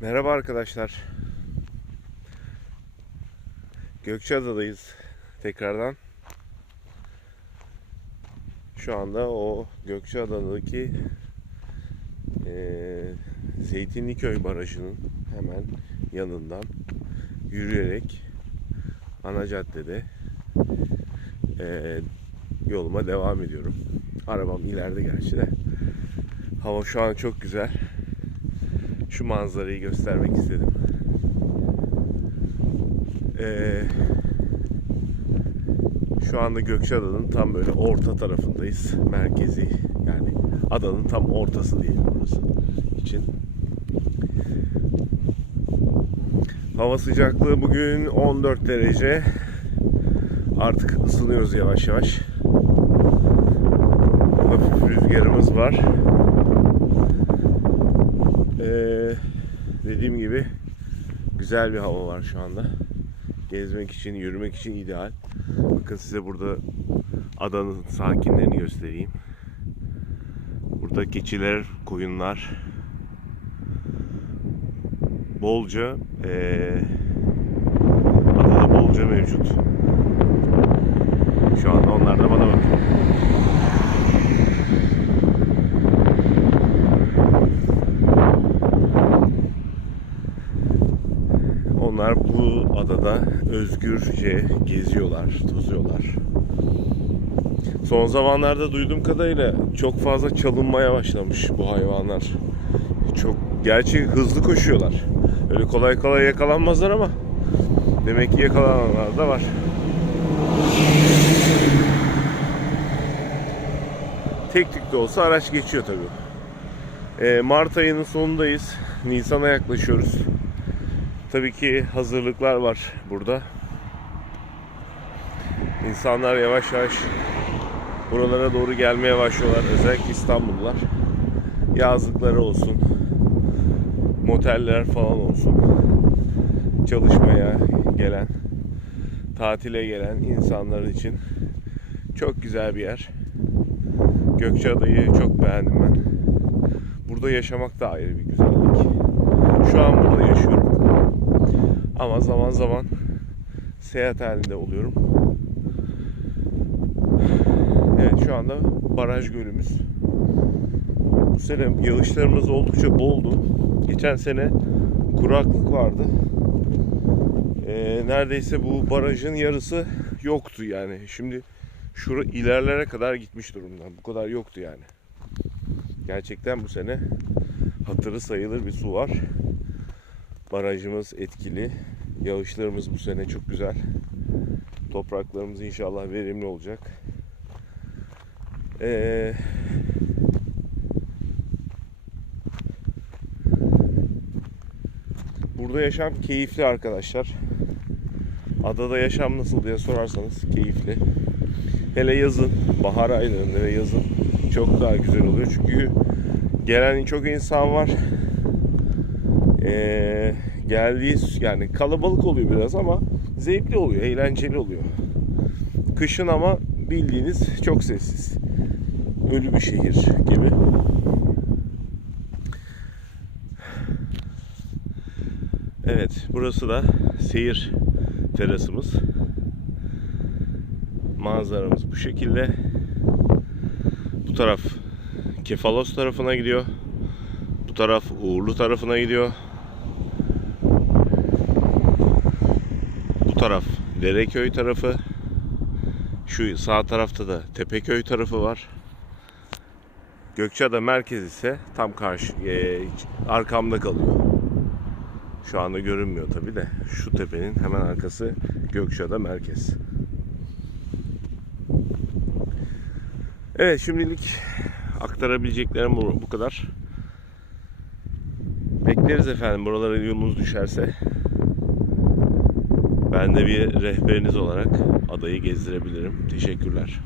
Merhaba arkadaşlar. Gökçeada'dayız tekrardan. Şu anda o Gökçeada'daki eee Zeytinliköy Barajı'nın hemen yanından yürüyerek ana caddede eee, yoluma devam ediyorum. Arabam ileride gerçi de. Hava şu an çok güzel şu manzarayı göstermek istedim. Ee, şu anda Gökçeada'nın tam böyle orta tarafındayız. Merkezi yani adanın tam ortası diyelim burası için. Hava sıcaklığı bugün 14 derece. Artık ısınıyoruz yavaş yavaş. Hafif rüzgarımız var. Ee, dediğim gibi güzel bir hava var şu anda. Gezmek için, yürümek için ideal. Bakın size burada adanın sakinlerini göstereyim. Burada keçiler, koyunlar bolca ee, adada bolca mevcut. Şu anda onlar da bana bakıyor. Onlar bu adada özgürce geziyorlar, tozuyorlar. Son zamanlarda duyduğum kadarıyla çok fazla çalınmaya başlamış bu hayvanlar. Çok gerçi hızlı koşuyorlar. Öyle kolay kolay yakalanmazlar ama demek ki yakalananlar da var. Tek tük de olsa araç geçiyor tabii. Ee, Mart ayının sonundayız. Nisan'a yaklaşıyoruz. Tabii ki hazırlıklar var burada. İnsanlar yavaş yavaş buralara doğru gelmeye başlıyorlar. Özellikle İstanbullular. Yazlıkları olsun. Moteller falan olsun. Çalışmaya gelen, tatile gelen insanlar için çok güzel bir yer. Gökçeada'yı çok beğendim ben. Burada yaşamak da ayrı bir güzellik. Şu an burada yaşıyorum. Ama zaman zaman seyahat halinde oluyorum. Evet şu anda baraj gölümüz. Bu sene yağışlarımız oldukça boldu. Geçen sene kuraklık vardı. Ee, neredeyse bu barajın yarısı yoktu yani. Şimdi şura ilerlere kadar gitmiş durumda. Bu kadar yoktu yani. Gerçekten bu sene hatırı sayılır bir su var. Barajımız etkili. Yağışlarımız bu sene çok güzel. Topraklarımız inşallah verimli olacak. Ee, burada yaşam keyifli arkadaşlar. Adada yaşam nasıl diye sorarsanız keyifli. Hele yazın, bahar aylarında ve yazın çok daha güzel oluyor. Çünkü gelen çok insan var. Ee, geldiği yani kalabalık oluyor biraz ama zevkli oluyor, eğlenceli oluyor. Kışın ama bildiğiniz çok sessiz. Ölü bir şehir gibi. Evet, burası da seyir terasımız. Manzaramız bu şekilde. Bu taraf Kefalos tarafına gidiyor. Bu taraf Uğurlu tarafına gidiyor. Bu taraf Dereköy tarafı. Şu sağ tarafta da Tepeköy tarafı var. Gökçeada merkez ise tam karşı e, arkamda kalıyor. Şu anda görünmüyor tabi de. Şu tepenin hemen arkası Gökçeada merkez. Evet şimdilik aktarabileceklerim bu, bu kadar. Bekleriz efendim buralara yolunuz düşerse. Ben de bir rehberiniz olarak adayı gezdirebilirim. Teşekkürler.